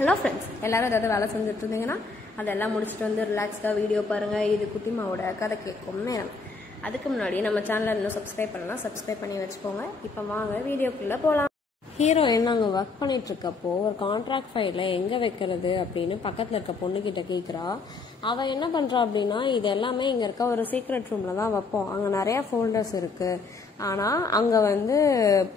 Hello friends, எல்லாரும் ஏதாவது வேலை செஞ்சுட்டு இருந்தீங்கன்னா அதெல்லாம் முடிச்சுட்டு வந்து ரிலாக்ஸ்டாக வீடியோ பாருங்கள். இது குட்டிமாவோட கதை கேட்கும் நேரம். அதுக்கு முன்னாடி நம்ம சேனலை இன்னும் சப்ஸ்கிரைப் பண்ணலாம், சப்ஸ்கிரைப் பண்ணி வச்சுக்கோங்க. இப்போ வாங்க வீடியோக்குள்ளே போகலாம். ஹீரோயின் அங்கே ஒர்க் பண்ணிட்டு இருக்கப்போ ஒரு கான்ட்ராக்ட் ஃபைலை எங்கே வைக்கிறது அப்படின்னு பக்கத்தில் இருக்க பொண்ணுக்கிட்ட கேட்குறா. அவள் என்ன பண்ணுறா அப்படின்னா, இது எல்லாமே இங்கே இருக்க ஒரு சீக்ரெட் ரூமில் தான் வைப்போம், அங்கே நிறையா ஃபோல்டர்ஸ் இருக்குது. ஆனால் அங்கே வந்து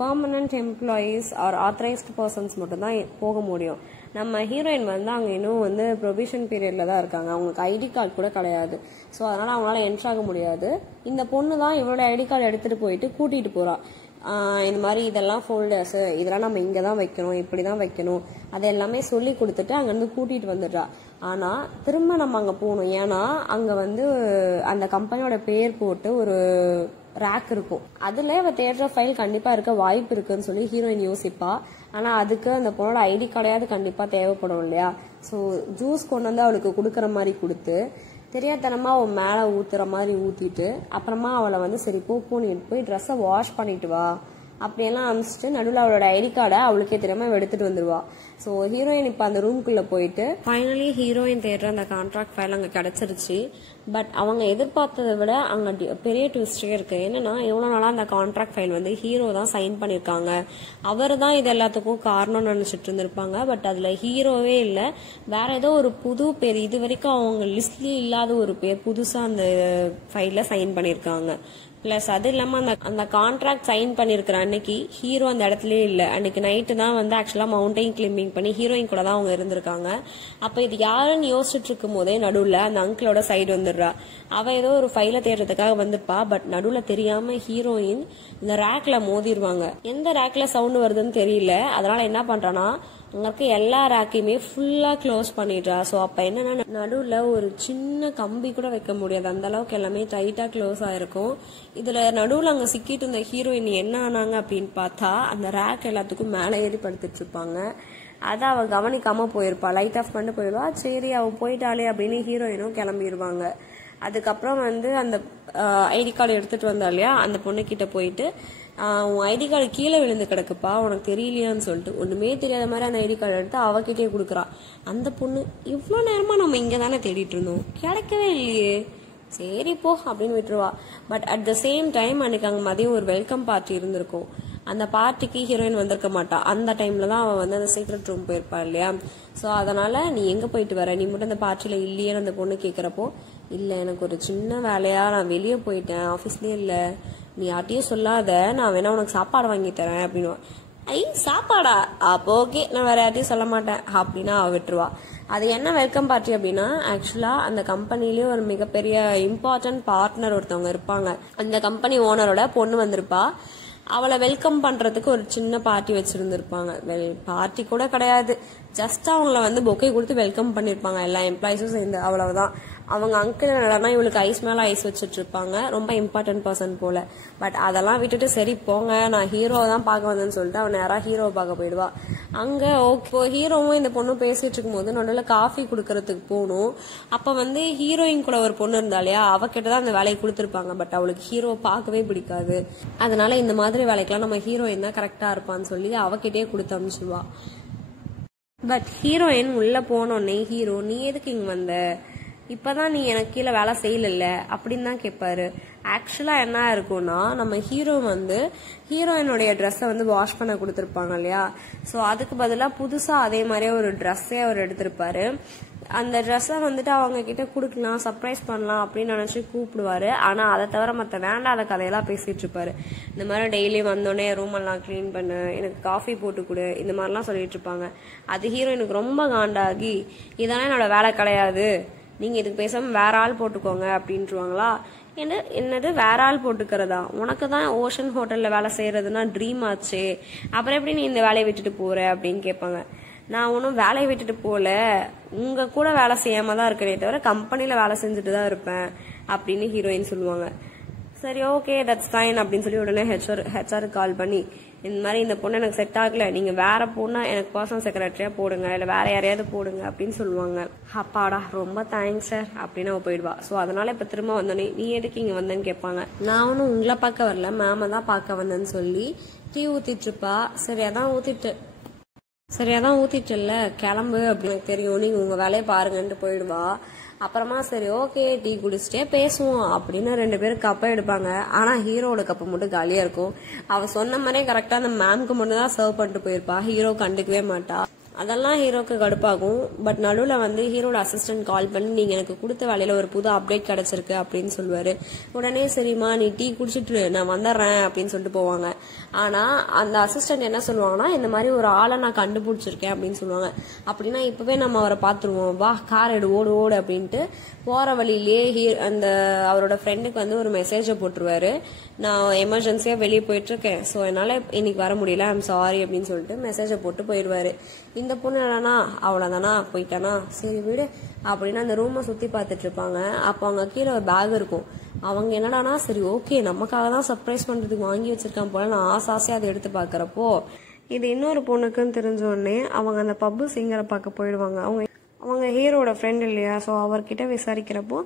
permanent employees are authorised persons மட்டும்தான் போக முடியும். நம்ம ஹீரோயின் வந்து அங்கே இன்னும் வந்து ப்ரொவிஷன் பீரியடில் தான் இருக்காங்க, அவங்களுக்கு ஐடி கார்டு கூட கிடையாது. ஸோ அதனால் அவங்களால என்ட்ரு ஆக முடியாது. இந்த பொண்ணு தான் இவளோட ஐடி கார்டு எடுத்துகிட்டு போயிட்டு கூட்டிகிட்டு போகிறா. இந்த மாதிரி இதெல்லாம் ஃபோல்டர்ஸு, இதெல்லாம் நம்ம இங்கே தான் வைக்கணும், இப்படி தான் வைக்கணும், அது எல்லாமே சொல்லி கொடுத்துட்டு அங்கேருந்து கூட்டிகிட்டு வந்துடுறா. ஆனால் திரும்ப நம்ம அங்கே போகணும், ஏன்னா அங்கே வந்து அந்த கம்பெனியோட பேர் போட்டு ஒரு ரேக் இருக்கும், அதில் அவள் தேடுற ஃபைல் கண்டிப்பாக இருக்க வாய்ப்பு இருக்குன்னு சொல்லி ஹீரோயின் யோசிப்பா. ஆனால் அதுக்கு அந்த பொண்ணோட ஐடி கார்டையாவது கண்டிப்பாக தேவைப்படும் இல்லையா. ஸோ ஜூஸ் கொண்டு வந்து அவளுக்கு கொடுக்குற மாதிரி கொடுத்து தெரியாதனமாக அவன் மேலே ஊற்றுற மாதிரி ஊற்றிட்டு அப்புறமா அவளை வந்து சரி போனிட்டு போய் ட்ரெஸ்ஸை வாஷ் பண்ணிட்டு வா அப்படியெல்லாம் அனுப்பிச்சிட்டு நடுவில் அவளோட ஐடி கார்டை அவளுக்கே தெரியாமல் எடுத்துட்டு வந்துடுவா. ஸோ ஹீரோயின் இப்போ அந்த ரூம்குள்ளே போயிட்டு ஃபைனலி ஹீரோயின் தேடுற அந்த கான்ட்ராக்ட் ஃபைல் அங்கே கிடச்சிருச்சு. பட் அவங்க எதிர்பார்த்ததை விட அங்கே பெரிய ட்விஸ்டே இருக்கு. என்னன்னா, எவ்வளோ நாளாக அந்த கான்ட்ராக்ட் ஃபைல் வந்து ஹீரோ தான் சைன் பண்ணியிருக்காங்க, அவர் தான் இது எல்லாத்துக்கும் காரணம்னு நினச்சிட்டு இருந்திருப்பாங்க. பட் அதில் ஹீரோவே இல்லை, வேற ஏதோ ஒரு புது பேர், இது வரைக்கும் அவங்க லிஸ்ட்லேயே இல்லாத ஒரு பேர் புதுசாக அந்த ஃபைலில் சைன் பண்ணியிருக்காங்க. பிளஸ் அது இல்லாமல் அந்த கான்ட்ராக்ட் சைன் பண்ணியிருக்கிற அன்னைக்கு ஹீரோ அந்த இடத்துலயே இல்லை. அன்னைக்கு நைட்டு தான் வந்து ஆக்சுவலாக மவுண்டைன் கிளைம்பிங் பண்ணி ஹீரோயின் கூட தான் அவங்க இருந்திருக்காங்க. அப்போ இது யாருன்னு யோசிச்சுட்டு இருக்கும் போதே நடுவில் அந்த அங்கிளோட சைடு வந்துடுறா. அவள் ஏதோ ஒரு ஃபைலை தேடுறதுக்காக வந்திருப்பா. பட் நடுவில் தெரியாம ஹீரோயின் இந்த ரேக்ல மோதிடுவாங்க. எந்த ரேக்ல சவுண்ட் வருதுன்னு தெரியல. அதனால என்ன பண்றானா, அங்க இருக்க எல்லா ரேக்கையுமே ஃபுல்லா க்ளோஸ் பண்ணிடுறா. ஸோ அப்ப என்னன்னா, நடுவில் ஒரு சின்ன கம்பி கூட வைக்க முடியாது, அந்த அளவுக்கு எல்லாமே டைட்டா க்ளோஸ் ஆயிருக்கும். இதுல நடுவில் அங்க சிக்கிட்டு இருந்த ஹீரோயின் என்ன ஆனாங்க அப்படின்னு பார்த்தா, அந்த ரேக் எல்லாத்துக்கும் மேலே ஏறி படுத்துட்டு இருப்பாங்க. அதை அவ கவனிக்காம போயிருப்பா, லைட் ஆஃப் பண்ணிட்டு போயிடுவா. சரி அவ போயிட்டாலே அப்படின்னு ஹீரோயினும் கிளம்பிடுவாங்க. அதுக்கப்புறம் வந்து அந்த ஐடி கார்டு எடுத்துட்டு வந்தா இல்லையா, அந்த பொண்ணு கிட்ட போயிட்டு உன் ஐடி கார்டு கீழே விழுந்து கிடக்குப்பா, உனக்கு தெரியலையான்னு சொல்லிட்டு ஒண்ணுமே தெரியாத மாதிரி அந்த ஐடி கார்டு எடுத்து அவகிட்டே கொடுக்குறா. அந்த பொண்ணு இவ்வளோ நேரமா நம்ம இங்கே தானே தேடிட்டு இருந்தோம், கிடைக்கவே இல்லையே, சரி போ அப்படின்னு விட்டுருவா. But at the same time அன்னைக்கு அங்கே மதியம் ஒரு வெல்கம் பார்ட்டி இருந்திருக்கும். அந்த பார்ட்டிக்கு ஹீரோயின் வந்திருக்க மாட்டா. அந்த டைம்ல தான் அவன் வந்து அந்த சீக்ரெட் ரூம் போயிருப்பா இல்லையா. ஸோ அதனால நீ எங்க போயிட்டு வர, நீ மட்டும் அந்த பார்ட்டியில இல்லையேன்னு அந்த பொண்ணு கேட்குறப்போ, இல்லை எனக்கு ஒரு சின்ன வேலையா நான் வெளியே போயிட்டேன், ஆஃபீஸ்லேயே இல்லை, நீ யார்ட்டையும் சொல்லாத, நான் வேணா உனக்கு சாப்பாடு வாங்கி தரேன் அப்படின்னு. ஐ சாப்பாடா, அப்போ ஓகே, நான் வேற யார்ட்டையும் சொல்ல மாட்டேன் அப்படின்னா அவ விட்டுருவா. அது என்ன வெல்கம் பார்ட்டி அப்படின்னா, ஆக்சுவலா அந்த கம்பெனிலேயே ஒரு மிகப்பெரிய இம்பார்ட்டன்ட் பார்ட்னர் ஒருத்தவங்க இருப்பாங்க. அந்த கம்பெனி ஓனரோட பொண்ணு வந்திருப்பா. அவளை வெல்கம் பண்றதுக்கு ஒரு சின்ன பார்ட்டி வச்சிருந்திருப்பாங்க. பார்ட்டி கூட கிடையாது, ஜஸ்ட் அவங்கள வந்து பொக்கை கொடுத்து வெல்கம் பண்ணிருப்பாங்க எல்லா எம்ப்ளாயிஸும் சேர்ந்து, அவ்வளவுதான். அவங்க அங்கிள் என்னன்னா இவளுக்கு ஐஸ் மேல ஐஸ் வச்சுட்டு இருப்பாங்க, ரொம்ப இம்பார்ட்டன்ட் பர்சன் போல. பட் அதெல்லாம் விட்டுட்டு சரி போங்க நான் ஹீரோவை தான் பார்க்க வந்தேன்னு சொல்லிட்டு அவன் நேரா ஹீரோவை பார்க்க போயிடுவா. அங்க ஓகே ஹீரோவும் இந்த பொண்ணும் பேசிட்டு இருக்கும் போது நடுவில் காஃபி குடுக்கறதுக்கு போகணும். அப்ப வந்து ஹீரோயின் கூட ஒரு பொண்ணு இருந்தா இல்லையா, அவகிட்டதான் அந்த வேலையை கொடுத்துருப்பாங்க. பட் அவளுக்கு ஹீரோ பார்க்கவே பிடிக்காது. அதனால இந்த மாதிரி வேலைக்கெல்லாம் நம்ம ஹீரோயின் தான் கரெக்டா இருப்பான்னு சொல்லி அவகிட்டே கொடுத்து அனுப்பிச்சிருவா. பட் ஹீரோயின் உள்ள போனோடனே ஹீரோ, நீ எதுக்கு இங்க வந்த, இப்பதான் நீ எனக்கு கீழே வேலை செய்யல அப்படின்னு தான் கேட்பாரு. ஆக்சுவலா என்ன இருக்கும்னா, நம்ம ஹீரோ வந்து ஹீரோயினுடைய ட்ரெஸ்ஸை வந்து வாஷ் பண்ண கொடுத்துருப்பாங்க இல்லையா. ஸோ அதுக்கு பதிலாக புதுசா அதே மாதிரியே ஒரு ட்ரெஸ்ஸே அவர் எடுத்திருப்பாரு. அந்த ட்ரெஸ்ஸை வந்துட்டு அவங்க கிட்ட கொடுக்கலாம், சர்ப்ரைஸ் பண்ணலாம் அப்படின்னு நினைச்சு கூப்பிடுவாரு. ஆனா அதை தவிர மற்ற வேண்டாத கதையெல்லாம் பேசிட்டு இருப்பாரு. இந்த மாதிரி டெய்லி வந்தோடனே ரூம் எல்லாம் கிளீன் பண்ணு, எனக்கு காஃபி போட்டு கொடு, இந்த மாதிரிலாம் சொல்லிட்டு இருப்பாங்க. அது ஹீரோயினுக்கு ரொம்ப காண்டாகி, இதெல்லாம் என்னோட வேலை கிடையாது, நீங்க இதுக்கு பேசாம வேற ஆள் போட்டுக்கோங்க அப்படின்ட்டுருவாங்களா. என்னது வேற ஆள் போட்டுக்கிறதா, உனக்கு தான் ஓஷன் ஹோட்டல்ல வேலை செய்யறதுன்னா ட்ரீம் ஆச்சே, அப்புறம் எப்படி நீ இந்த வேலையை விட்டுட்டு போற அப்படின்னு கேட்பாங்க. நான் ஒன்றும் வேலையை விட்டுட்டு போல, உங்க கூட வேலை செய்யாம தான் இருக்கனே தவிர கம்பெனில வேலை செஞ்சுட்டு தான் இருப்பேன் அப்படின்னு ஹீரோயின் சொல்லுவாங்க. சரி ஓகே தட்ஸ் ஃபைன் அப்படின்னு சொல்லி உடனே ஹெச்ஆர் கால் பண்ணி, இந்த மாதிரி இந்த பொண்ணு எனக்கு செட் ஆகல, நீங்க வேற பொண்ணா எனக்கு பர்சனல் செக்ரட்டரியா போடுங்க, இல்ல வேற யாரையாவது போடுங்க அப்படின்னு சொல்லுவாங்க. அப்பாடா ரொம்ப தேங்க்ஸ் சார் அப்படின்னு அவ போயிடுவா. ஸோ அதனால இப்ப திரும்ப வந்தோடனே நீ எதுக்கு இங்க வந்தேன்னு கேட்பாங்க. நான் ஒன்னும் உங்களை பார்க்க வரல, மேம தான் பார்க்க வந்தேன்னு சொல்லி டீ ஊத்திட்டு இருப்பா. சரி அதான் ஊத்திட்டு சரி அதான் ஊத்திட்டல கிளம்பு அப்படின்னு தெரியும், நீங்க உங்க வேலையை பாருங்கன்ட்டு போயிடுவா. அப்புறமா சரி ஓகே டீ குடிச்சிட்டே பேசுவோம் அப்படின்னு 2 பேரும் கப்பை எடுப்பாங்க. ஆனா ஹீரோட கப்பு மட்டும் காலியா இருக்கும். அவ சொன்ன மாதிரியே கரெக்டா அந்த மேம்க்கு மட்டும் தான் சர்வ் பண்ணிட்டு போயிருப்பா. ஹீரோ கண்டுக்கவே மாட்டா. அதெல்லாம் ஹீரோக்கு கடுப்பாகும். பட் நடுவில் வந்து ஹீரோட அசிஸ்டன்ட் கால் பண்ணி நீங்க எனக்கு கொடுத்த வேலையில ஒரு புது அப்டேட் கிடைச்சிருக்கு அப்படின்னு சொல்லுவாரு. உடனே சரிம்மா நீ டீ குடிச்சிட்டு நான் வந்துடுறேன் அப்படின்னு சொல்லிட்டு போவாங்க. ஆனா அந்த அசிஸ்டன்ட் என்ன சொல்லுவாங்கன்னா இந்த மாதிரி ஒரு ஆளை நான் கண்டுபிடிச்சிருக்கேன் அப்படின்னு சொல்லுவாங்க. அப்படின்னா இப்பவே நம்ம அவரை பாத்துருவோம், வா கார் எடு ஓடு ஓடு அப்படின்ட்டு போற வழியிலேயே அந்த அவரோட ஃப்ரெண்டுக்கு வந்து ஒரு மெசேஜை போட்டுருவாரு. நான் எமர்ஜென்சியா வெளியே போயிட்டு இருக்கேன், ஸோ என்னால இன்னைக்கு வர முடியல, ஐம் சாரி அப்படின்னு சொல்லிட்டு மெசேஜை போட்டு போயிடுவாரு. இந்த பொண்ணு என்னன்னா அவ்வளவுதானா போயிட்டானா சரி விடு அப்படின்னு அந்த ரூமை சுத்தி பார்த்துட்டு இருப்பாங்க. அப்போ அவங்க கீழே ஒரு பேக் இருக்கும். அவங்க என்னடானா சரி ஓகே நமக்காக தான் சர்ப்ரைஸ் பண்றதுக்கு வாங்கி வச்சிருக்கான் போல நான் ஆசையா அதை எடுத்து பாக்குறப்போ இது இன்னொரு பொண்ணுக்குன்னு தெரிஞ்ச உடனே அவங்க அந்த பப்பு சிங்கரை பார்க்க போயிடுவாங்க. அவங்க ஹீரோட ஃப்ரெண்ட் இல்லையா, ஸோ அவர்கிட்ட விசாரிக்கிறப்போ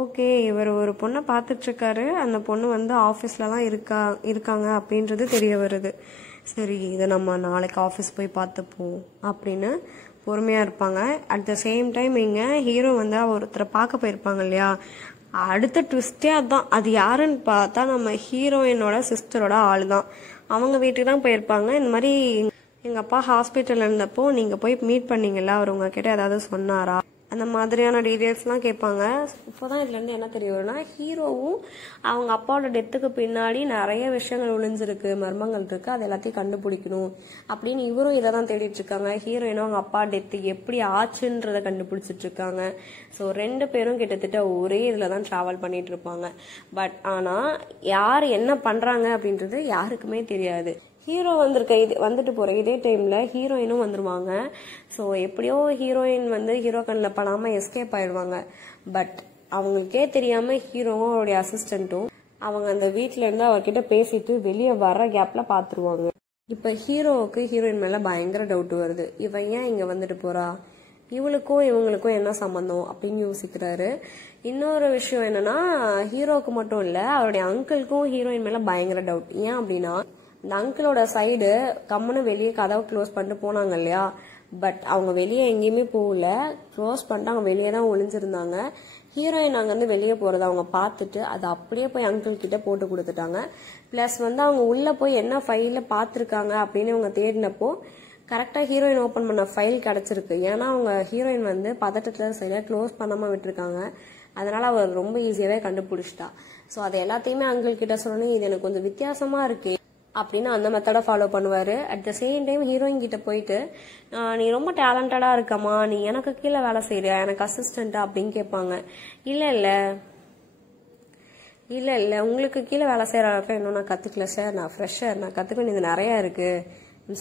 ஓகே இவர் ஒரு பொண்ணை பார்த்துட்டு இருக்காரு, அந்த பொண்ணு வந்து ஆஃபீஸ்ல தான் இருக்காங்க அப்படின்றது தெரிய வருது. சரி இதை நம்ம நாளைக்கு ஆஃபீஸ் போய் பார்த்துப்போம் அப்படின்னு பொறுமையா இருப்பாங்க. அட் த சேம் டைம் இங்க ஹீரோ வந்து ஒருத்தரை பார்க்க போயிருப்பாங்க இல்லையா, அடுத்த ட்விஸ்டே அதான். அது யாருன்னு பார்த்தா நம்ம ஹீரோயினோட சிஸ்டரோட ஆள் தான். அவங்க வீட்டுக்கு தான் போயிருப்பாங்க. இந்த மாதிரி எங்க அப்பா ஹாஸ்பிட்டல் இருந்தப்போ நீங்க போய் மீட் பண்ணீங்கல்ல, அவர் உங்ககிட்ட ஏதாவது சொன்னாரா, அந்த மாதிரியான டீடைல்ஸ்லாம் கேட்பாங்க. இப்போதான் இதுல இருந்து என்ன தெரியும்னா ஹீரோவும் அவங்க அப்பாவோட டெத்துக்கு பின்னாடி நிறைய விஷயங்கள் ஒளிஞ்சிருக்கு, மர்மங்கள் இருக்கு, அது எல்லாத்தையும் கண்டுபிடிக்கணும் அப்படின்னு இவரும் இதை தான் தேடிட்டு இருக்காங்க. ஹீரோயினும் அவங்க அப்பா டெத்து எப்படி ஆச்சுன்றத கண்டுபிடிச்சிட்டு இருக்காங்க. ஸோ 2 பேரும் கிட்டத்தட்ட ஒரே இதுல தான் டிராவல் பண்ணிட்டு இருப்பாங்க. பட் ஆனா யார் என்ன பண்றாங்க அப்படின்றது யாருக்குமே தெரியாது. ஹீரோ வந்துட்டு போற இதே டைம்ல ஹீரோயினும் வந்துருவாங்க. ஸோ எப்படியோ ஹீரோயின் வந்து ஹீரோ கண்ணில் படாம எஸ்கேப் ஆயிடுவாங்க. பட் அவங்களுக்கே தெரியாம ஹீரோவும் அவருடைய அசிஸ்டன்ட்டும் அவங்க அந்த வீட்டுல இருந்து அவர்கிட்ட பேசிட்டு வெளியே வர்ற கேப்ல பாத்துருவாங்க. இப்ப ஹீரோவுக்கு ஹீரோயின் மேல பயங்கர டவுட் வருது. இவன் ஏன் இங்க வந்துட்டு போறா, இவளுக்கும் இவங்களுக்கும் என்ன சம்பந்தம் அப்படின்னு யோசிக்கிறாரு. இன்னொரு விஷயம் என்னன்னா ஹீரோவுக்கு மட்டும் இல்ல அவருடைய அங்கிளுக்கும் ஹீரோயின் மேல பயங்கர டவுட். ஏன் அப்படின்னா இந்த அங்கிளோட சைடு கம்முன்னு வெளியே கதவை க்ளோஸ் பண்ணிட்டு போனாங்க இல்லையா, பட் அவங்க வெளியே எங்கேயுமே போகல, க்ளோஸ் பண்ணிட்டு அவங்க வெளியே தான் ஒளிஞ்சிருந்தாங்க. ஹீரோயின் அங்கேருந்து வெளியே போறதை அவங்க பார்த்துட்டு அதை அப்படியே போய் அங்கிள் கிட்ட போட்டு கொடுத்துட்டாங்க. பிளஸ் வந்து அவங்க உள்ள போய் என்ன ஃபைல பார்த்துருக்காங்க அப்படின்னு அவங்க தேடினப்போ கரெக்டா ஹீரோயின் ஓபன் பண்ண ஃபைல் கிடைச்சிருக்கு. ஏன்னா அவங்க ஹீரோயின் வந்து பதட்டத்துல சரியா க்ளோஸ் பண்ணாம விட்டுருக்காங்க. அதனால அவர் ரொம்ப ஈஸியாவே கண்டுபிடிச்சிட்டா. ஸோ அதை எல்லாத்தையுமே அங்கிள் கிட்ட சொன்னே இது எனக்கு கொஞ்சம் வித்தியாசமா இருக்கு அப்படின்னு அந்த மெத்தடை ஃபாலோ பண்ணுவாரு. At the same time heroine கிட்ட போயிட்டு நீ ரொம்ப டேலண்டடா இருக்கமா, நீ எனக்கு கீழே வேலை செய்யறியா, எனக்கு அசிஸ்டண்டா அப்படின்னு கேட்பாங்க. இல்ல உங்களுக்கு கீழே வேலை செய்யற அளவுக்கு இன்னும் நான் கத்துக்கல சார், நான் ஃப்ரெஷர், நான் கத்துக்க வேண்டியது நிறைய இருக்கு,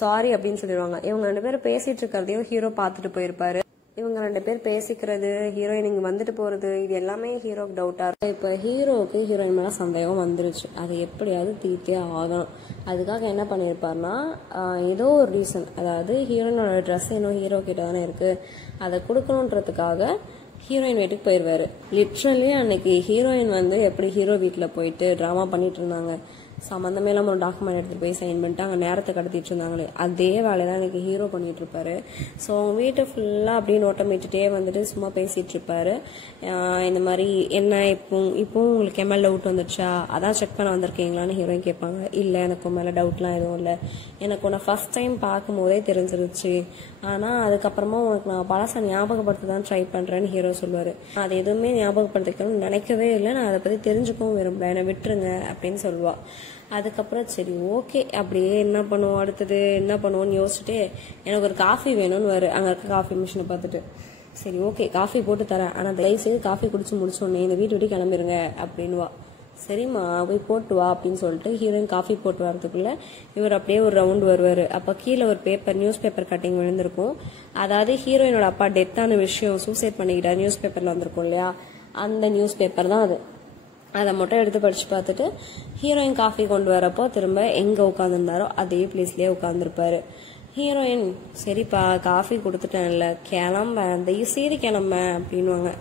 சாரி அப்படின்னு சொல்லிடுவாங்க. இவங்க 2 பேரும் பேசிட்டு இருக்கிறதையும் ஹீரோ பார்த்துட்டு போயிருப்பாரு. இவங்க 2 பேர் பேசிக்கிறது, ஹீரோயின் இங்க வந்துட்டு போறது, இது எல்லாமே ஹீரோக்கு டவுட்டா இருக்கு. இப்ப ஹீரோவுக்கு ஹீரோயின் மேல சந்தேகம் வந்துருச்சு. அது எப்படியாவது தீர்த்தே ஆகணும். அதுக்காக என்ன பண்ணிருப்பாருன்னா ஏதோ ஒரு ரீசன், அதாவது ஹீரோயினோட ட்ரெஸ் இன்னும் ஹீரோ கிட்ட தானே இருக்கு, அதை கொடுக்கணுன்றதுக்காக ஹீரோயின் வீட்டுக்கு போயிருவாரு. லிட்ரலி அன்னைக்கு ஹீரோயின் வந்து எப்படி ஹீரோ வீட்டுல போயிட்டு டிராமா பண்ணிட்டு இருந்தாங்க, சம்மந்தமே இல்லாம ஒரு டாக்குமெண்ட் எடுத்துட்டு போய் சைன் பண்ணிட்டு அங்கே நேரத்தை கடத்திட்டு இருந்தாங்களே, அதே வேலையதான் எனக்கு ஹீரோ பண்ணிட்டு இருப்பாரு. ஸோ அவங்க வீட்டை ஃபுல்லா அப்படியே நோட்டமிட்டுட்டே வந்துட்டு சும்மா பேசிட்டு இருப்பாரு. இந்த மாதிரி என்ன இப்போ உங்களுக்கு என் மேல டவுட் வந்துடுச்சா, அதான் செக் பண்ண வந்திருக்கீங்களான்னு ஹீரோயின் கேட்பாங்க. இல்லை எனக்கு உன் மேல டவுட்லாம் எதுவும் இல்லை, எனக்கு உன்னை ஃபர்ஸ்ட் டைம் பார்க்கும் போதே தெரிஞ்சிருச்சு, ஆனா அதுக்கப்புறமா உனக்கு நான் பழச ஞாபகப்படுத்த தான் ட்ரை பண்றேன்னு ஹீரோ சொல்லுவாரு. அது எதுவுமே ஞாபகப்படுத்திக்கணும்னு நினைக்கவே இல்லை, நான் அதை பத்தி தெரிஞ்சுக்கவும் விரும்பல, என்னை விட்டுருங்க அப்படின்னு சொல்லுவா. அதுக்கப்புறம் சரி ஓகே அப்படியே என்ன பண்ணுவோம் அடுத்தது என்ன பண்ணுவோம்னு யோசிச்சுட்டு எனக்கு ஒரு காஃபி வேணும்னு வரு. அங்க இருக்க காஃபி மிஷினை பார்த்துட்டு சரி ஓகே காஃபி போட்டு தரேன், ஆனா தயவு செய்து காஃபி குடிச்சு முடிச்சோடனே இந்த வீட்டு விட்டு கிளம்பிருங்க அப்படின்வா. சரிம்மா போய் போட்டு வா அப்படின்னு சொல்லிட்டு ஹீரோயின் காஃபி போட்டு வரதுக்குள்ள இவர் அப்படியே ஒரு ரவுண்ட் வருவாரு. அப்ப கீழே ஒரு நியூஸ் பேப்பர் கட்டிங் விழுந்திருக்கும். அதாவது ஹீரோயினோட அப்பா டெத்தான விஷயம், சூசைட் பண்ணிக்கிட்டார், நியூஸ் பேப்பர்ல வந்திருக்கும் இல்லையா, அந்த நியூஸ் பேப்பர் தான் அது. அதை மட்டும் எடுத்து படிச்சு பார்த்துட்டு ஹீரோயின் காஃபி கொண்டு வரப்போ திரும்ப எங்க உட்காந்துருந்தாரோ அதே பிளேஸ்லயே உட்காந்துருப்பாரு. ஹீரோயின் சரிப்பா காஃபி கொடுத்துட்டேன்ல கிளம்ப, தயவு செய்து கிளம்ப அப்படின்வாங்க.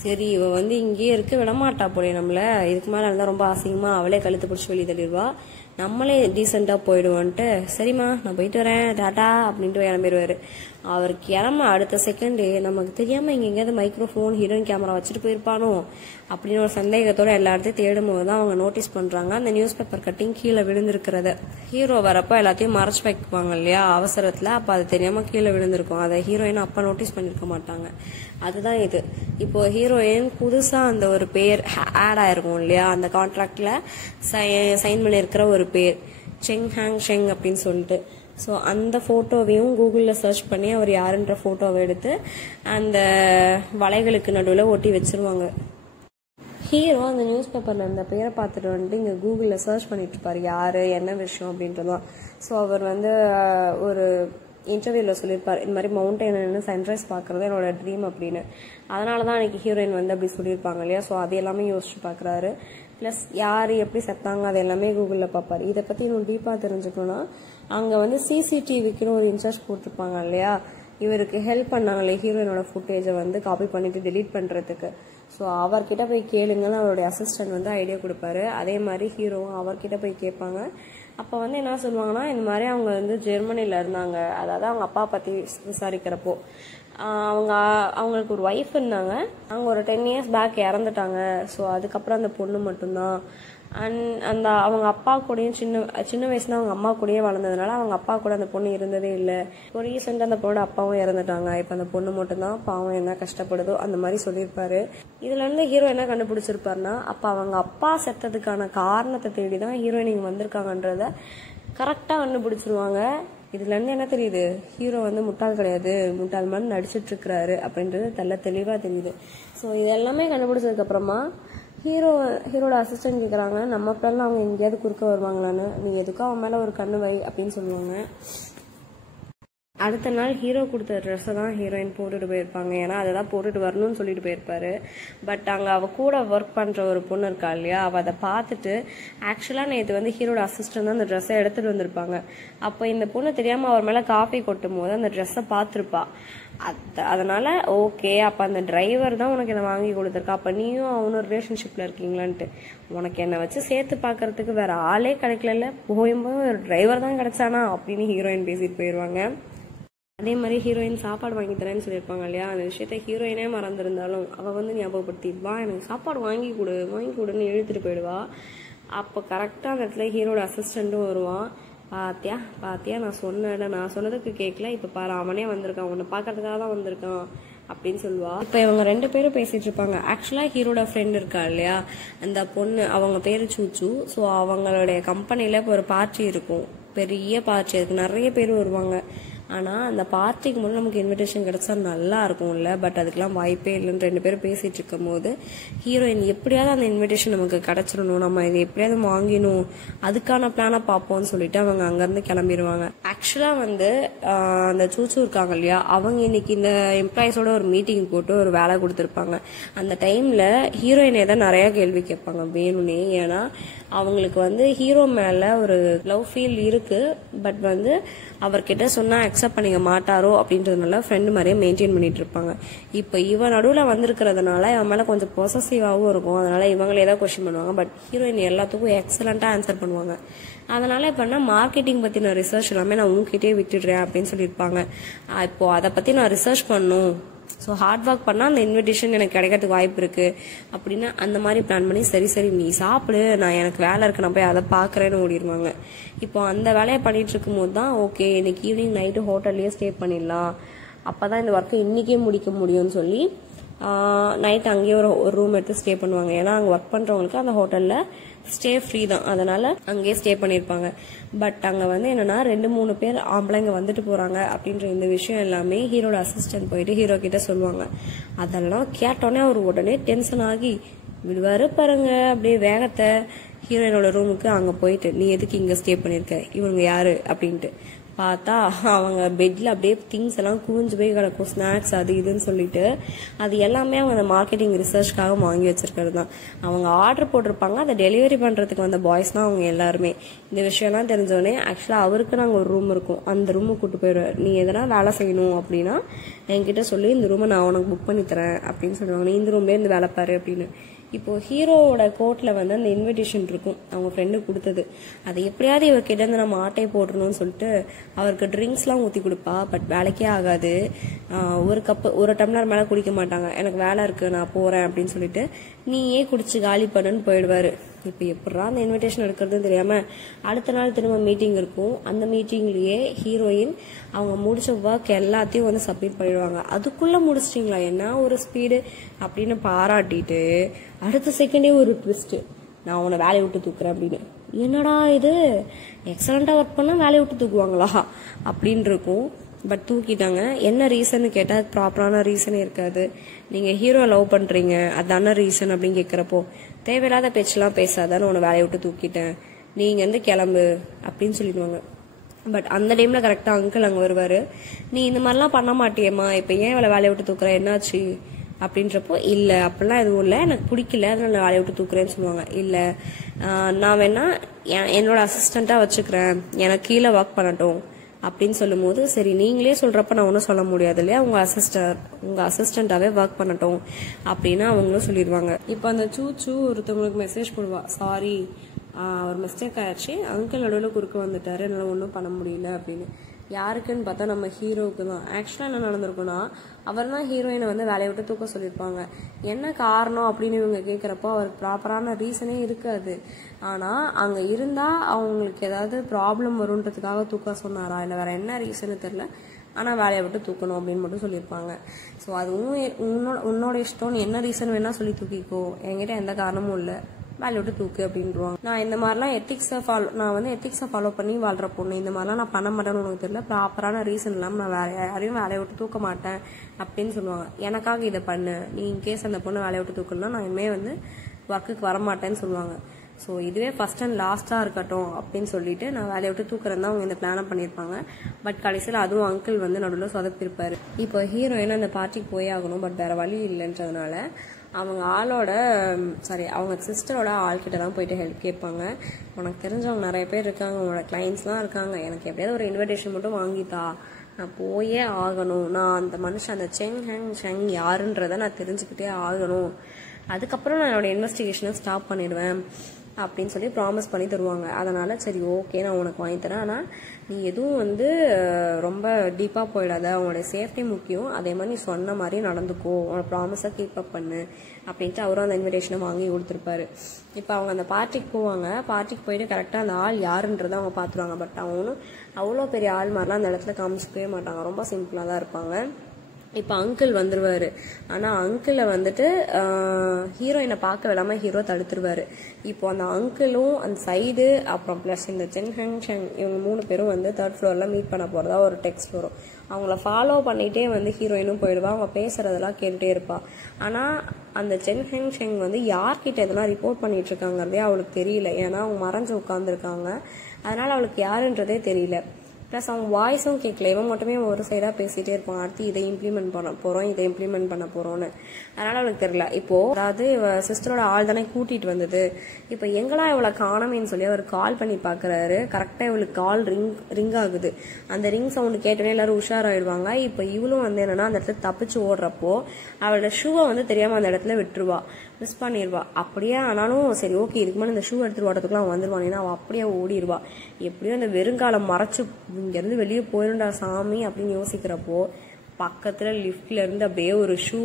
சரி இவ வந்து இங்கேயே இருக்க விடமாட்டா போலே நம்மள, இதுக்கு மேல இருந்தா ரொம்ப அசிங்கமா அவளே கழுத்து பிடிச்சி வெளியே தள்ளிடுவா. நம்மளே டீசெண்டாக போயிடுவோன்ட்டு சரிம்மா நான் போயிட்டு வரேன் டாட்டா அப்படின்ட்டு கிளம்பிடுவார். அவர் கிளம்ப அடுத்த செகண்டே நமக்கு தெரியாமல் இங்கே எங்கேயாவது மைக்ரோஃபோன் ஹீரோயின் கேமரா வச்சுட்டு போயிருப்பானோ அப்படின்னு ஒரு சந்தேகத்தோட எல்லா இடத்தையும் தேடும் போது தான் அவங்க நோட்டீஸ் பண்ணுறாங்க அந்த நியூஸ் பேப்பர் கட்டிங் கீழே விழுந்திருக்கிறத. ஹீரோ வரப்போ எல்லாத்தையும் மறைச்சு வைக்குவாங்க இல்லையா அவசரத்தில், அப்போ அது தெரியாமல் கீழே விழுந்திருக்கும். அதை ஹீரோயின் அப்போ நோட்டீஸ் பண்ணியிருக்க மாட்டாங்க. அதுதான் இது. இப்போ ஹீரோயின் புதுசாக அந்த ஒரு பேர் ஆட் ஆயிருக்கும் இல்லையா, அந்த கான்ட்ராக்டில் சைன் பண்ணியிருக்கிற ஒரு பேர் செங் ஹாங் ஷெங் அப்படின்னு சொல்லிட்டு. ஸோ அந்த ஃபோட்டோவையும் கூகுளில் சர்ச் பண்ணி அவர் யாருன்ற ஃபோட்டோவை எடுத்து அந்த வலைகளுக்கு நடுவில் ஒட்டி வச்சிருவாங்க. ஹீரோ அந்த நியூஸ் பேப்பரில் அந்த பேரை பார்த்துட்டு வந்துட்டு இங்கே கூகுளில் சர்ச் பண்ணிட்டு இருப்பார் யார் என்ன விஷயம் அப்படின்றதான். ஸோ அவர் வந்து ஒரு இன்டர்வியூவில் சொல்லியிருப்பார் இந்த மாதிரி மவுண்டெயின் சன்ரைஸ் பார்க்குறது என்னோட ட்ரீம் அப்படின்னு. அதனால தான் அன்றைக்கி ஹீரோயின் வந்து அப்படி சொல்லியிருப்பாங்க இல்லையா. ஸோ அது எல்லாமே யோசிச்சு பார்க்குறாரு. ப்ளஸ் யார் எப்படி செத்தாங்க அது எல்லாமே கூகுளில் பார்ப்பார். இதை பற்றி இன்னும் டீப்பாக தெரிஞ்சுக்கணுன்னா அங்கே வந்து சிசிடிவிக்குன்னு ஒரு இன்சார்ஜ் போட்டிருப்பாங்க இல்லையா, இவருக்கு ஹெல்ப் பண்ணாங்களே ஹீரோயினோட ஃபுட்டேஜை வந்து காப்பி பண்ணிட்டு டெலீட் பண்ணுறதுக்கு. ஸோ அவர்கிட்ட போய் கேளுங்கன்னு அவருடைய அசிஸ்டன்ட் வந்து ஐடியா கொடுப்பாரு. அதே மாதிரி ஹீரோவும் அவர்கிட்ட போய் கேட்பாங்க. அப்போ வந்து என்ன சொல்லுவாங்கன்னா இந்த மாதிரி அவங்க வந்து ஜெர்மனியில் இருந்தாங்க, அதாவது அவங்க அப்பா பற்றி விசாரிக்கிறப்போ அவங்களுக்கு ஒரு ஒய்ஃப் இருந்தாங்க, அவங்க ஒரு 10 years பேக் இறந்துட்டாங்க. ஸோ அதுக்கப்புறம் அந்த பொண்ணு மட்டும்தான். அந்த அவங்க அப்பா கூடயும் சின்ன வயசுல அவங்க அம்மா கூடயே வளர்ந்ததுனால அவங்க அப்பா கூட அந்த பொண்ணு இருந்ததே இல்லை. ஒரு ரீசெண்டாக அந்த பொண்ணோட அப்பாவும் இறந்துட்டாங்க. இப்போ அந்த பொண்ணு மட்டும்தான் பாவம் என்ன கஷ்டப்படுதோ அந்த மாதிரி சொல்லியிருப்பாரு. இதுல இருந்து ஹீரோ என்ன கண்டுபிடிச்சிருப்பாருன்னா அப்போ அவங்க அப்பா செத்ததுக்கான காரணத்தை தேடி தான் ஹீரோயின் இங்கே வந்திருக்காங்கன்றத கரெக்டாக கண்டுபிடிச்சிருவாங்க. இதுல இருந்து என்ன தெரியுது, ஹீரோ வந்து முட்டாள் கிடையாது, முட்டாள் மாதிரி நடிச்சிட்டு அப்படின்றது தெளிவா தெரியுது. ஸோ இதெல்லாமே கண்டுபிடிச்சதுக்கு அப்புறமா ஹீரோட அசிஸ்டன்ட் கேட்குறாங்க நம்ம பேரில் அவங்க எங்கேயாவது குறுக்க வருவாங்களான்னு. நீ எதுக்கும் அவன் மேலே ஒரு கண்ணு வை அப்படின்னு சொல்லுவாங்க. அடுத்த நாள் ஹீரோ கொடுத்த ட்ரெஸ்ஸை தான் ஹீரோயின் போட்டுட்டு போயிருப்பாங்க. ஏன்னா அதை தான் போட்டுட்டு வரணும்னு சொல்லிட்டு போயிருப்பாரு. பட் அங்கே அவள் கூட ஒர்க் பண்ணுற ஒரு பொண்ணு இருக்கா இல்லையா, அவள் அதை பார்த்துட்டு ஆக்சுவலாக நேற்று வந்து ஹீரோட அசிஸ்டன்ட் தான் அந்த ட்ரெஸ்ஸை எடுத்துகிட்டு வந்திருப்பாங்க. அப்போ இந்த பொண்ணு தெரியாமல் அவர் மேலே காஃபி கொட்டும் போது அந்த ட்ரெஸ்ஸை பார்த்துருப்பா. அதனால ஓகே அப்போ அந்த டிரைவர் தான் உனக்கு என்னை வாங்கி கொடுத்துருக்கா, அப்போ நீயும் அவனும் ரிலேஷன்ஷிப்பில் இருக்கீங்களான்ட்டு. உனக்கு என்னை வச்சு சேர்த்து பார்க்கறதுக்கு வேற ஆளே கிடைக்கல, போகும்போது ஒரு டிரைவர் தான் கிடைச்சானா அப்படின்னு ஹீரோயின் பேசிட்டு போயிடுவாங்க. அதே மாதிரி ஹீரோயின் சாப்பாடு வாங்கி தரேன்னு சொல்லியிருப்பாங்க இல்லையா, அந்த விஷயத்த ஹீரோயினே மறந்துருந்தாலும் அவள் வந்து ஞாபகப்படுத்திடுவா, எனக்கு சாப்பாடு வாங்கி கொடுன்னு இழுத்துட்டு போயிடுவா. அப்போ கரெக்டாக அந்த இடத்துல ஹீரோட அசிஸ்டண்ட்டும் வருவான். பாத்தியா நான் சொன்னதுக்கு கேட்கல, இப்போ பாரு அவனே வந்திருக்கான், உன்னை பார்க்கறதுக்காக தான் வந்திருக்கான் அப்படின்னு சொல்லுவா. இப்போ இவங்க 2 பேரும் பேசிட்டு இருப்பாங்க. ஆக்சுவலாக ஹீரோட ஃப்ரெண்ட் இருக்கா இல்லையா அந்த பொண்ணு, அவங்க பேரு சூச்சு. ஸோ அவங்களுடைய கம்பெனியில் இப்போ ஒரு பார்ட்டி இருக்கும், பெரிய பார்ட்டி, அதுக்கு நிறைய பேர் வருவாங்க. ஆனால் அந்த பார்ட்டிக்கு முன்னாடி நமக்கு இன்விடேஷன் கிடைச்சா நல்லா இருக்கும்ல, பட் அதுக்கெல்லாம் வாய்ப்பே இல்லைன்னு 2 பேரும் பேசிட்டு இருக்கும் போது ஹீரோயின் எப்படியாவது அந்த இன்விடேஷன் நமக்கு கிடைச்சிடணும், நம்ம இதை எப்படியாவது வாங்கினோம், அதுக்கான பிளானை பார்ப்போம்னு சொல்லிட்டு அவங்க அங்கேருந்து கிளம்பிடுவாங்க. ஆக்சுவலாக வந்து அந்த சூச்சு இருக்காங்க இல்லையா, அவங்க இன்னைக்கு இந்த எம்ப்ளாயிஸோட ஒரு மீட்டிங் போட்டு ஒரு வேலை கொடுத்துருப்பாங்க. அந்த டைமில் ஹீரோயினே தான் நிறையா கேள்வி கேட்பாங்க வேணும்னே. ஏன்னா அவங்களுக்கு வந்து ஹீரோ மேலே ஒரு லவ் ஃபீல் இருக்கு, பட் வந்து அவர்கிட்ட சொன்னால் அக்செப்ட் பண்ணிக்க மாட்டாரோ அப்படின்றதுனால ஃப்ரெண்டு மாதிரியே மெயின்டைன் பண்ணிட்டு இருப்பாங்க. இப்போ இவன் நடுவில் வந்திருக்கிறதுனால இவன் மேலே கொஞ்சம் பொசசிவாகவும் இருக்கும், அதனால இவங்களே தான் கொஸ்டின் பண்ணுவாங்க. பட் ஹீரோயின் எல்லாத்துக்கும் எக்ஸலண்ட்டாக ஆன்சர் பண்ணுவாங்க. அதனால இப்போ என்ன மார்க்கெட்டிங் பற்றின ரிசர்ச் எல்லாமே நான் உங்ககிட்டே விட்டுடுறேன் அப்படின்னு சொல்லியிருப்பாங்க. இப்போ அதை பற்றி நான் ரிசர்ச் பண்ணும், ஸோ ஹார்ட் ஒர்க் பண்ணால் அந்த இன்விடேஷன் எனக்கு கிடைக்கிறதுக்கு வாய்ப்பு இருக்குது அப்படின்னு அந்த மாதிரி பிளான் பண்ணி சரி நீ சாப்பிடு, நான் எனக்கு வேலை இருக்கு, நான் போய் அதை பார்க்குறேன்னு ஓடிடுவாங்க. இப்போ அந்த வேலையை பண்ணிட்டு இருக்கும்போது தான் ஓகே இன்னைக்கு ஈவினிங் நைட்டு ஹோட்டல்லையே ஸ்டே பண்ணிடலாம், அப்போ தான் இந்த ஒர்க்கை இன்றைக்கே முடிக்க முடியும்னு சொல்லி நைட் அங்கேயே ஒரு ரூம் எடுத்து ஸ்டே பண்ணுவாங்க. ஏன்னா அங்கே ஒர்க் பண்ணுறவங்களுக்கு அந்த ஹோட்டலில் ஸ்டே ஃப்ரீ தான், அதனால அங்கேயே ஸ்டே பண்ணியிருப்பாங்க. பட் அங்கே வந்து என்னன்னா 2-3 பேர் ஆம்பளைங்க வந்துட்டு போகிறாங்க அப்படின்ற இந்த விஷயம் எல்லாமே ஹீரோட அசிஸ்டன்ட் போயிட்டு ஹீரோ கிட்ட சொல்லுவாங்க. அதெல்லாம் கேட்டோன்னே அவர் உடனே டென்ஷன் ஆகி விடுவாரு பாருங்க அப்படியே வேகத்தை ஹீரோயினோட ரூமுக்கு. அங்கே போயிட்டு நீ எதுக்கு இங்கே ஸ்டே பண்ணியிருக்க, இவங்க யாரு அப்படின்ட்டு பார்த்தா அவங்க பெட்ல அப்படியே திங்ஸ் எல்லாம் குவிஞ்சு போய் கிடக்கும், ஸ்நாக்ஸ் அது இதுன்னு சொல்லிட்டு. அது எல்லாமே அவங்க அந்த மார்க்கெட்டிங் ரிசர்ச்காக வாங்கி வச்சிருக்கிறது தான். அவங்க ஆர்டர் போட்டிருப்பாங்க, அதை டெலிவரி பண்றதுக்கு வந்த பாய்ஸ் தான் அவங்க எல்லாருமே. இந்த விஷயம்லாம் தெரிஞ்சோடனே ஆக்சுவலா அவருக்கு நாங்கள் ஒரு ரூம் இருக்கும், அந்த ரூமுக்கு கூட்டு போயிடுவார். நீ எதனா வேலை செய்யணும் அப்படின்னா என்கிட்ட சொல்லி இந்த ரூமை நான் உனக்கு புக் பண்ணி தரேன் அப்படின்னு சொல்லுவாங்க, நீ இந்த ரூம்லேயே இந்த வேலை பாரு அப்படின்னு. இப்போது ஹீரோவோட கோட்டில் வந்து அந்த இன்விடேஷன் இருக்கும் அவங்க ஃப்ரெண்டுக்கு கொடுத்தது. அதை எப்படியாவது இவர்கிட்ட இருந்து நம்ம ஆட்டையை போட்டுருணும்னு சொல்லிட்டு அவருக்கு ட்ரிங்க்ஸ்லாம் ஊற்றி கொடுப்பா. பட் வேலைக்கே ஆகாது. ஒரு டம்ளர் மேலே குடிக்க மாட்டாங்க. எனக்கு வேலை இருக்குது நான் போகிறேன் அப்படின்னு சொல்லிட்டு நீயே குடிச்சு காலி பண்ணுன்னு போயிடுவார். இப்போ எப்படா அந்த இன்விடேஷன் எடுக்கிறதுன்னு தெரியாமல் அடுத்த நாள் திரும்ப மீட்டிங் இருக்கும். அந்த மீட்டிங்லேயே ஹீரோயின் அவங்க முடிச்ச ஒர்க் எல்லாத்தையும் வந்து சப்மிட் பண்ணிடுவாங்க. அதுக்குள்ளே முடிச்சிட்டிங்களா, என்ன ஒரு ஸ்பீடு அப்படின்னு பாராட்டிட்டு அடுத்த செகண்டே ஒரு ட்விஸ்ட்டு, நான் உன்னை வேலையை விட்டு தூக்குறேன் அப்படின்னு. என்னடா இது, எக்ஸலண்ட்டாக ஒர்க் பண்ணால் வேலையை விட்டு தூக்குவாங்களா அப்படின்னு இருக்கும். பட் தூக்கிட்டாங்க. என்ன ரீசன்னு கேட்டால் ப்ராப்பரான ரீசனே இருக்காது. நீங்கள் ஹீரோ லவ் பண்ணுறீங்க அதான ரீசன் அப்படின்னு கேட்குறப்போ தேவையில்லாத பேச்செல்லாம் பேசாதான்னு உன்னை வேலையை விட்டு தூக்கிட்டேன், நீங்கள் வந்து கிளம்பு அப்படின்னு சொல்லிடுவாங்க. பட் அந்த டைமில் கரெக்டாக அங்கிள் அங்கே வருவார். நீ இந்த மாதிரிலாம் பண்ண மாட்டியம்மா, இப்போ ஏன் இவளை வேலையை விட்டு தூக்குற, என்னாச்சு அப்படின்றப்போ இல்லை அப்படிலாம் எதுவும் இல்லை, எனக்கு பிடிக்கல அதனால நான் வேலையை விட்டு தூக்குறேன்னு சொல்லுவாங்க. இல்லை நான் வேணா என்னோட அசிஸ்டண்ட்டாக வச்சுக்கிறேன், எனக்கு கீழே ஒர்க் பண்ணட்டும் அப்படின்னு சொல்லும் போது சரி நீங்களே சொல்கிறப்ப நான் ஒன்றும் சொல்ல முடியாது இல்லையா, உங்கள் அசிஸ்டண்ட்டாகவே ஒர்க் பண்ணட்டும் அப்படின்னு அவங்களும் சொல்லிடுவாங்க. இப்போ அந்த சூச்சு ஒருத்தவங்களுக்கு மெசேஜ் போடுவா, சாரி ஒரு மிஸ்டேக் ஆயிடுச்சு, அங்கிள் நடுவில் குறுக்க வந்துட்டாரு, என்னால் ஒன்றும் பண்ண முடியல அப்படின்னு. யாருக்குன்னு பார்த்தா நம்ம ஹீரோவுக்கு தான். ஆக்சுவலாக என்ன நடந்திருக்குன்னா அவர் தான் ஹீரோயினை வந்து வேலையை விட்டு தூக்க சொல்லியிருப்பாங்க. என்ன காரணம் அப்படின்னு இவங்க கேட்குறப்போ அவருக்கு ப்ராப்பரான ரீசனே இருக்காது. ஆனால் அங்கே இருந்தால் அவங்களுக்கு ஏதாவது ப்ராப்ளம் வருன்றதுக்காக தூக்க சொன்னாரா இல்லை வேறு என்ன ரீசன்னு தெரில, ஆனால் வேலையை விட்டு தூக்கணும் அப்படின்னு மட்டும் சொல்லியிருப்பாங்க. ஸோ அதுவும் உன்னோட இஷ்டம், என்ன ரீசன் வேணால் சொல்லி தூக்கிக்கோ, என்கிட்ட எந்த காரணமும் இல்லை, வேலையை விட்டு தூக்கு அப்படின்றாங்க. நான் இந்த மாதிரிலாம் எத்திக்ஸை ஃபாலோ பண்ணி வாழ்கிற பொண்ணு, இந்த மாதிரிலாம் நான் பண்ண மாட்டேன்னு உனக்கு தெரியல, ப்ராப்பரான ரீசன் இல்லாமல் நான் யாரையும் வேலையை விட்டு தூக்க மாட்டேன் அப்படின்னு சொல்லுவாங்க. எனக்காக இதை பண்ணு, நீ இன்கேஸ் அந்த பொண்ணு வேலையை விட்டு தூக்கணும்னா நான் இனிமேல் வந்து ஒர்க்குக்கு வரமாட்டேன்னு சொல்லுவாங்க. ஸோ இதுவே ஃபர்ஸ்ட் அண்ட் லாஸ்ட்டாக இருக்கட்டும் அப்படின்னு சொல்லிட்டு நான் வேலையை விட்டு தூக்குறேன் தான் அவங்க இந்த பிளானை பண்ணியிருப்பாங்க. பட் கடைசியில் அதுவும் அங்கிள் வந்து நடுவில் சொதப்பிருப்பாரு. இப்போ ஹீரோயின் அந்த பார்ட்டிக்கு போய் ஆகணும், பட் வேறு வழி இல்லைன்றதுனால அவங்க சிஸ்டரோட ஆள்கிட்ட தான் போயிட்டு ஹெல்ப் கேட்பாங்க. உனக்கு தெரிஞ்சவங்க நிறைய பேர் இருக்காங்க, உன்னோட கிளைண்ட்ஸ்லாம் இருக்காங்க, எனக்கு எப்படியாவது ஒரு இன்விடேஷன் மட்டும் வாங்கித்தா, நான் போயே ஆகணும், நான் அந்த மனுஷன் அந்த செங் யாருன்றதை நான் தெரிஞ்சுக்கிட்டே ஆகணும், அதுக்கப்புறம் நான் என்னோட இன்வெஸ்டிகேஷனை ஸ்டாப் பண்ணிடுவேன் அப்படின்னு சொல்லி ப்ராமிஸ் பண்ணி தருவாங்க. அதனால் சரி ஓகே நான் உனக்கு வாங்கி தரேன், ஆனால் நீ எதுவும் வந்து ரொம்ப டீப்பாக போயிடாத, உன்னோட சேஃப்டி முக்கியம், அதே மாதிரி நீ சொன்ன மாதிரி நடந்துக்கோ, உன்னோட ப்ராமிஸை கீப் அப் பண்ணு அப்படின்ட்டு அவரும் அந்த இன்விடேஷனை வாங்கி கொடுத்துருப்பாரு. இப்போ அவங்க அந்த பார்ட்டிக்கு போவாங்க. பார்ட்டிக்கு போயிட்டு கரெக்டாக அந்த ஆள் யாருன்றதை அவங்க பார்த்துருவாங்க. பட் அவனும் அவ்வளோ பெரிய ஆள் மாதிரிலாம் அந்த இடத்துல காமிச்சிக்கவே மாட்டாங்க, ரொம்ப சிம்பிளாக தான் இருப்பாங்க. இப்போ அங்கிள் வந்துருவாரு. ஆனால் அங்கிளை வந்துட்டு ஹீரோயினை பார்க்க விடாமல் ஹீரோ தடுத்துருவாரு. இப்போ அந்த அங்கிளும் அந்த சைடு அப்புறம் ப்ளஸ் இந்த செங் இவங்க 3 பேரும் வந்து 3rd ஃப்ளோரில் மீட் பண்ண போகிறதா ஒரு டெக்ஸ்ட் வரும். அவங்கள ஃபாலோ பண்ணிகிட்டே வந்து ஹீரோயினும் போயிடுவா. அவங்க பேசுகிறதெல்லாம் கேட்டுகிட்டே இருப்பாள். ஆனால் அந்த செங் வந்து யார்கிட்ட இதெல்லாம் ரிப்போர்ட் பண்ணிட்டு இருக்காங்கிறதே அவளுக்கு தெரியல. ஏன்னா அவங்க மறைஞ்சு உட்காந்துருக்காங்க, அதனால் அவளுக்கு யாருன்றதே தெரியல. ப்ளஸ் அவங்க வாய்ஸும் கேட்கல, இவன் மட்டுமே ஒரு சைடாக பேசிகிட்டே இருப்பான், அடுத்து இதை இம்ப்ளிமெண்ட் பண்ண போகிறோன்னு. அதனால் அவளுக்கு தெரியல. இப்போது அதாவது இவ சிஸ்டரோட ஆள் தானே கூட்டிகிட்டு வந்தது, இப்போ எங்கெல்லாம் இவளை காணமேன்னு சொல்லி அவர் கால் பண்ணி பார்க்குறாரு. கரெக்டாக இவளுக்கு கால் ரிங் ஆகுது. அந்த ரிங் சவுண்டு கேட்டோன்னே எல்லாரும் உஷாராயிடுவாங்க. இப்போ இவளும் வந்து என்னன்னா அந்த இடத்துல தப்பிச்சு ஓடுறப்போ அவளோட ஷூவை வந்து தெரியாமல் அந்த இடத்துல விட்டுருவா, மிஸ் பண்ணிடுவா. அப்படியே ஆனாலும் சரி ஓகே இதுக்கு மேலே இந்த ஷூ எடுத்துட்டு ஓட்டத்துக்குலாம் அவன் வந்துடுவான், ஏன்னா அவள் அப்படியே ஓடிடுவா. எப்படியும் அந்த வெறுங்காலம் மறைச்சு இங்கேருந்து வெளியே போயிருண்டா சாமி அப்படின்னு யோசிக்கிறப்போ பக்கத்தில் லிஃப்ட்ல இருந்து அப்படியே ஒரு ஷூ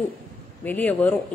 வெளியே வரும்.